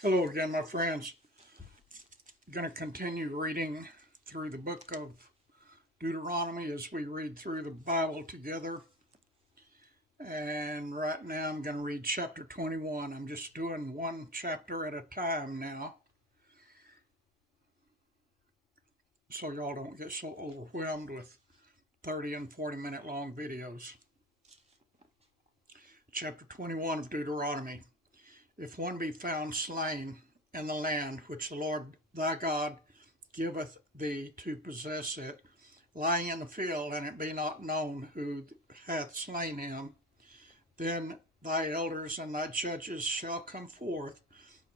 Hello again, my friends. Going to continue reading through the book of Deuteronomy as we read through the Bible together. And right now I'm going to read chapter 21. I'm just doing one chapter at a time now, so y'all don't get so overwhelmed with 30 and 40-minute long videos. Chapter 21 of Deuteronomy. If one be found slain in the land which the Lord thy God giveth thee to possess it, lying in the field, and it be not known who hath slain him, then thy elders and thy judges shall come forth,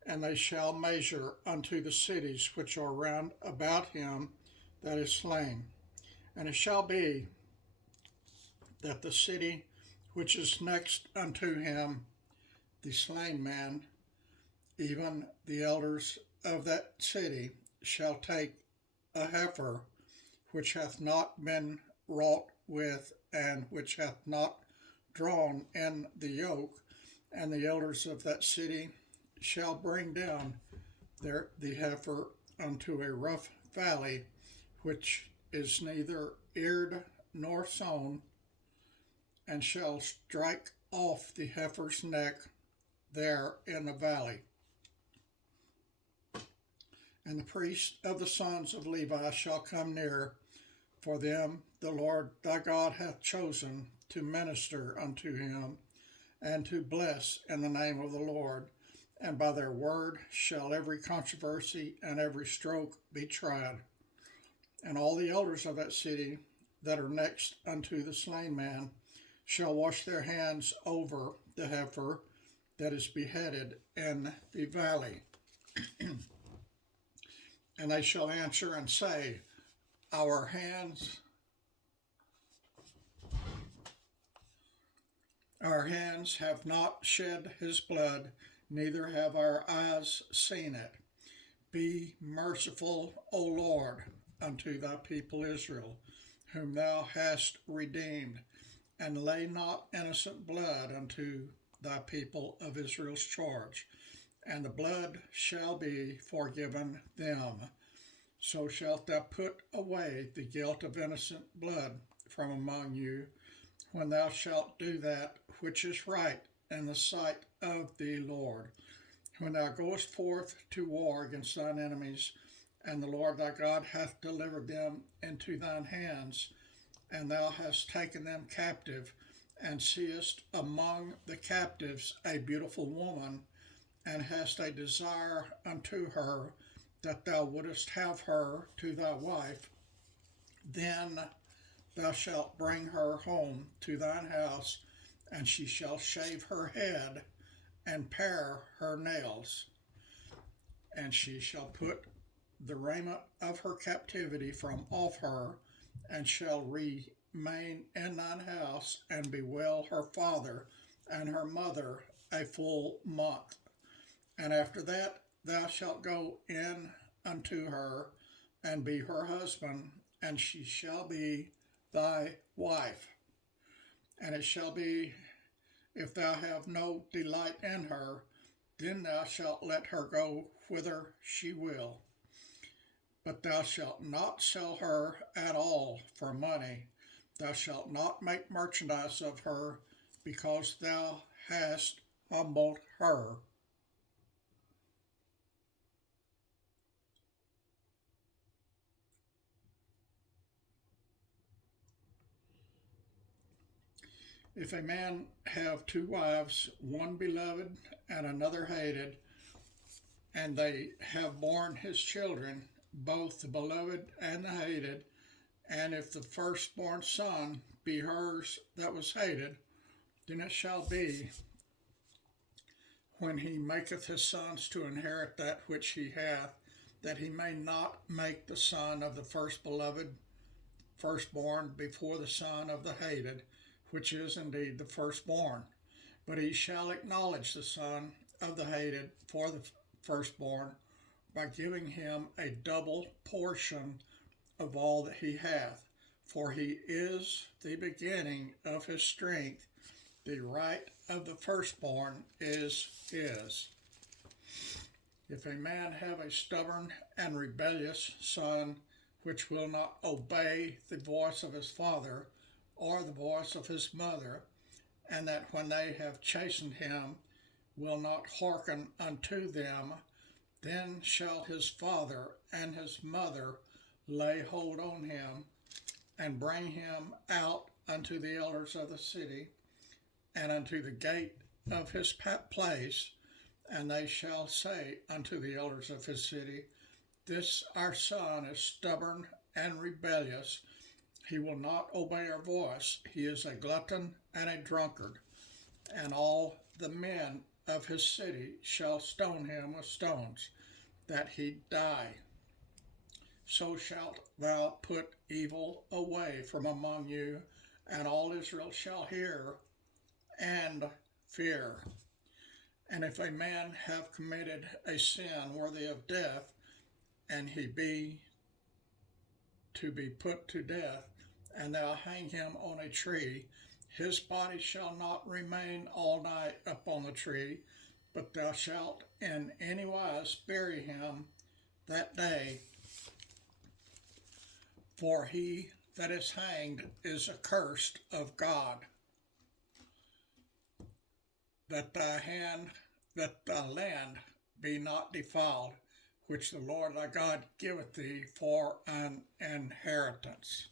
and they shall measure unto the cities which are round about him that is slain. And it shall be that the city which is next unto him, the slain man, even the elders of that city shall take a heifer which hath not been wrought with, and which hath not drawn in the yoke, and the elders of that city shall bring down the heifer unto a rough valley, which is neither eared nor sown, and shall strike off the heifer's neck there in the valley. And the priest of the sons of Levi shall come near, for them the Lord thy God hath chosen to minister unto him, and to bless in the name of the Lord. And by their word shall every controversy and every stroke be tried. And all the elders of that city that are next unto the slain man shall wash their hands over the heifer that is beheaded in the valley. And they shall answer and say, Our hands have not shed his blood, neither have our eyes seen it. Be merciful, O Lord, unto thy people Israel, whom thou hast redeemed, and lay not innocent blood unto thy people of Israel's charge, and the blood shall be forgiven them. So shalt thou put away the guilt of innocent blood from among you, when thou shalt do that which is right in the sight of the Lord, when thou goest forth to war against thine enemies, and the Lord thy God hath delivered them into thine hands, and thou hast taken them captive, and seest among the captives a beautiful woman, and hast a desire unto her, that thou wouldest have her to thy wife, then thou shalt bring her home to thine house, and she shall shave her head and pare her nails, and she shall put the raiment of her captivity from off her, and shall remain in thine house, and bewail her father and her mother a full month. And after that thou shalt go in unto her, and be her husband, and she shall be thy wife. And it shall be, if thou have no delight in her, then thou shalt let her go whither she will. But thou shalt not sell her at all for money. Thou shalt not make merchandise of her, because thou hast humbled her. If a man have two wives, one beloved and another hated, and they have borne his children, both the beloved and the hated, and if the firstborn son be hers that was hated, then it shall be, when he maketh his sons to inherit that which he hath, that he may not make the son of the firstborn before the son of the hated, which is indeed the firstborn. But he shall acknowledge the son of the hated for the firstborn, by giving him a double portion of all that he hath. For he is the beginning of his strength. The right of the firstborn is his. If a man have a stubborn and rebellious son, which will not obey the voice of his father or the voice of his mother, and that when they have chastened him will not hearken unto them, then shall his father and his mother lay hold on him, and bring him out unto the elders of the city, and unto the gate of his place, and they shall say unto the elders of his city, This our son is stubborn and rebellious. He will not obey our voice. He is a glutton and a drunkard. And all the men of his city shall stone him with stones, that he die. So shalt thou put evil away from among you, and all Israel shall hear and fear. And if a man have committed a sin worthy of death, and he be to be put to death, and thou hang him on a tree, his body shall not remain all night upon the tree, but thou shalt in any wise bury him that day. For he that is hanged is accursed of God. That thy land be not defiled, which the Lord thy God giveth thee for an inheritance.